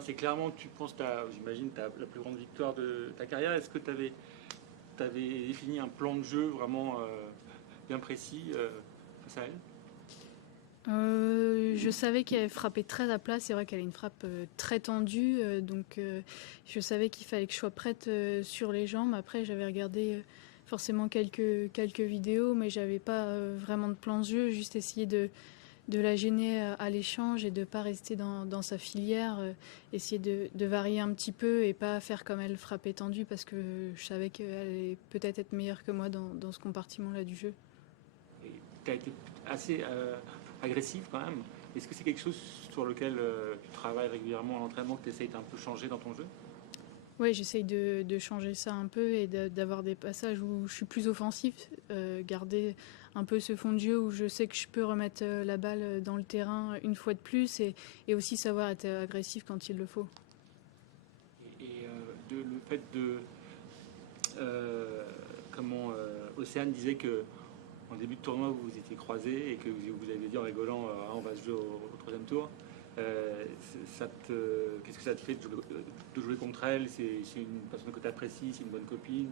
c'est clairement, tu penses, j'imagine, la plus grande victoire de ta carrière. Est-ce que tu avais défini un plan de jeu vraiment bien précis face à elle? Je savais qu'elle frappait très à plat. C'est vrai qu'elle a une frappe très tendue, donc je savais qu'il fallait que je sois prête sur les jambes. Après, j'avais regardé forcément quelques vidéos, mais j'avais pas vraiment de plan de jeu. Juste essayer de la gêner à l'échange et de pas rester dans sa filière. Essayer de varier un petit peu et pas faire comme elle frappait tendue, parce que je savais qu'elle allait peut-être être meilleure que moi dans ce compartiment-là du jeu. Tu as été assez agressif quand même. Est-ce que c'est quelque chose sur lequel tu travailles régulièrement à l'entraînement, que tu essayes d'un peu changer dans ton jeu? Oui, j'essaye de changer ça un peu et d'avoir des passages où je suis plus offensif, garder un peu ce fond de jeu où je sais que je peux remettre la balle dans le terrain une fois de plus, et aussi savoir être agressif quand il le faut. Le fait de Océane disait que en début de tournoi vous vous étiez croisés et que vous avez dit en rigolant on va se jouer au troisième tour. Qu'est-ce que ça te fait de jouer contre elle? C'est une personne que tu apprécies, c'est une bonne copine?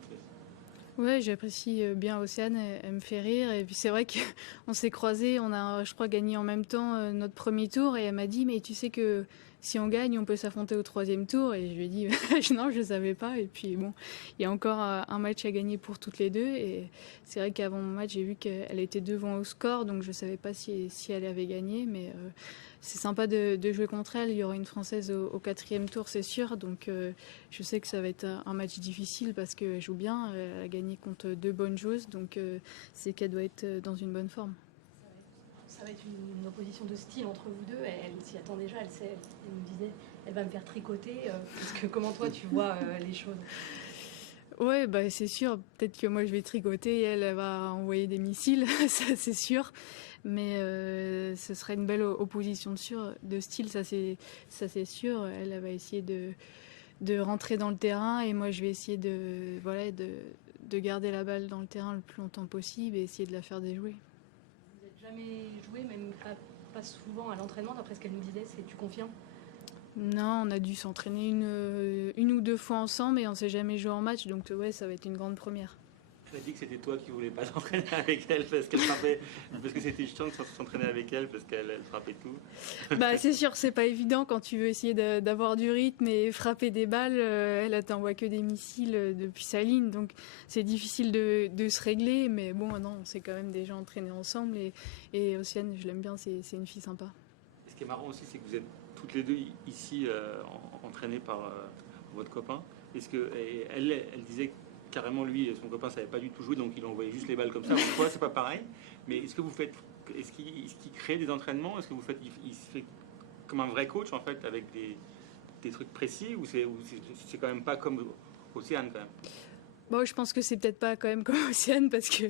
Ouais, j'apprécie bien Océane, elle me fait rire. Et puis c'est vrai qu'on s'est croisés, on a, je crois, gagné en même temps notre premier tour. Et elle m'a dit, mais tu sais que si on gagne, on peut s'affronter au troisième tour. Et je lui ai dit, non, je savais pas. Et puis bon, il y a encore un match à gagner pour toutes les deux. Et c'est vrai qu'avant mon match, j'ai vu qu'elle était devant au score, donc je savais pas si elle avait gagné. Mais c'est sympa de jouer contre elle. Il y aura une Française au quatrième tour, c'est sûr. Donc je sais que ça va être un match difficile parce qu'elle joue bien. Elle a gagné contre deux bonnes joueuses, donc c'est qu'elle doit être dans une bonne forme. Ça va être une opposition de style entre vous deux. Elle s'y attend déjà, elle sait. Elle me disait, elle va me faire tricoter. Parce que comment toi tu vois les choses? Ouais, bah c'est sûr. Peut-être que moi je vais tricoter et elle va envoyer des missiles, ça c'est sûr. Mais ce serait une belle opposition de style, ça c'est sûr. Elle va essayer de rentrer dans le terrain et moi je vais essayer de garder la balle dans le terrain le plus longtemps possible et essayer de la faire déjouer. Vous n'êtes jamais joué, même pas souvent à l'entraînement, d'après ce qu'elle nous disait, tu confirmes? Non, on a dû s'entraîner une ou deux fois ensemble et on s'est jamais joué en match, donc ouais, ça va être une grande première. Tu as dit que c'était toi qui voulais pas t'entraîner avec elle parce qu'elle frappait, parce que c'était chiant de s'entraîner avec elle parce qu'elle frappait tout. Bah c'est sûr, c'est pas évident quand tu veux essayer d'avoir du rythme et frapper des balles. Elle t'envoie que des missiles depuis sa ligne, donc c'est difficile de se régler. Mais bon, non, on s'est quand même déjà entraîné ensemble et Océane, je l'aime bien, c'est une fille sympa. Ce qui est marrant aussi, c'est que vous êtes toutes les deux ici entraînées par votre copain. Est-ce que elle disait carrément lui, son copain savait pas du tout jouer, donc il envoyait juste les balles comme ça. Donc toi, c'est pas pareil. Mais est-ce qu'il crée des entraînements? Est-ce que il se fait comme un vrai coach en fait avec des trucs précis ou c'est quand même pas comme Océane quand même? Bon, je pense que c'est peut-être pas quand même comme Océane parce que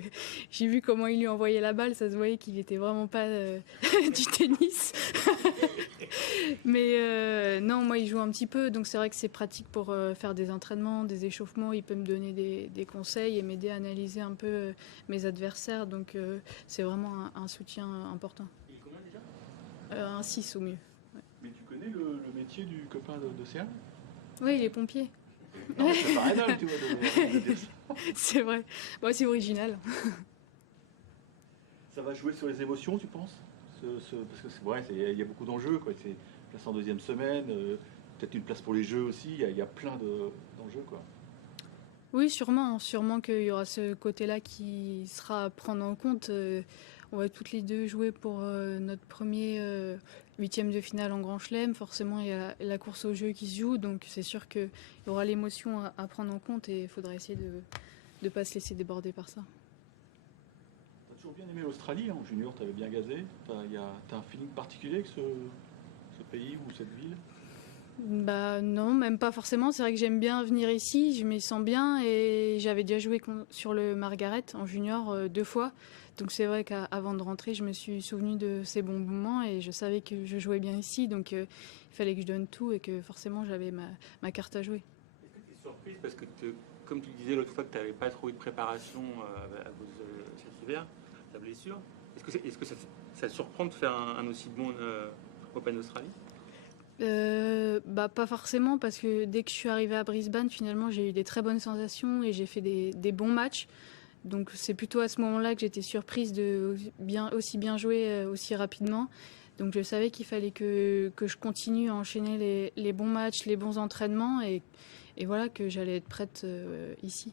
j'ai vu comment il lui envoyait la balle, ça se voyait qu'il était vraiment pas du tennis. Mais non, moi il joue un petit peu, donc c'est vrai que c'est pratique pour faire des entraînements, des échauffements. Il peut me donner des conseils et m'aider à analyser un peu mes adversaires, donc c'est vraiment un soutien important. Il est combien déjà? Un 6 au mieux. Ouais. Mais tu connais le métier du copain d'Océane? Oui, il est pompier. Non, c'est pas réel, tu vois, de dire ça. C'est vrai. Bon, c'est original. Ça va jouer sur les émotions, tu penses? Parce que c'est vrai, il y a beaucoup d'enjeux, quoi. C'est place en deuxième semaine, peut-être une place pour les jeux aussi. Il y a plein d'enjeux, quoi. Oui, sûrement. Sûrement qu'il y aura ce côté-là qui sera à prendre en compte. On va toutes les deux jouer pour notre premier huitième de finale en Grand Chelem. Forcément, il y a la course au jeu qui se joue. Donc, c'est sûr qu'il y aura l'émotion à prendre en compte et il faudra essayer de ne pas se laisser déborder par ça. T'as toujours bien aimé l'Australie, hein, en junior, t'avais bien gazé. T'as un feeling particulier avec ce pays ou cette ville? Bah non, même pas forcément. C'est vrai que j'aime bien venir ici, je m'y sens bien et j'avais déjà joué sur le Margaret en junior 2 fois. Donc c'est vrai qu'avant de rentrer, je me suis souvenu de ces bons moments et je savais que je jouais bien ici. Donc il fallait que je donne tout et que forcément j'avais ma carte à jouer. Est-ce que tu es surprise parce que, comme tu disais l'autre fois que tu n'avais pas trop eu de préparation à cause de cet hiver, ta blessure, est-ce que ça te surprend de faire un aussi bon Open Australie? Pas forcément, parce que dès que je suis arrivée à Brisbane, finalement, j'ai eu des très bonnes sensations et j'ai fait des bons matchs. Donc c'est plutôt à ce moment-là que j'étais surprise de aussi bien jouer aussi rapidement. Donc je savais qu'il fallait que je continue à enchaîner les bons matchs, les bons entraînements et voilà que j'allais être prête ici.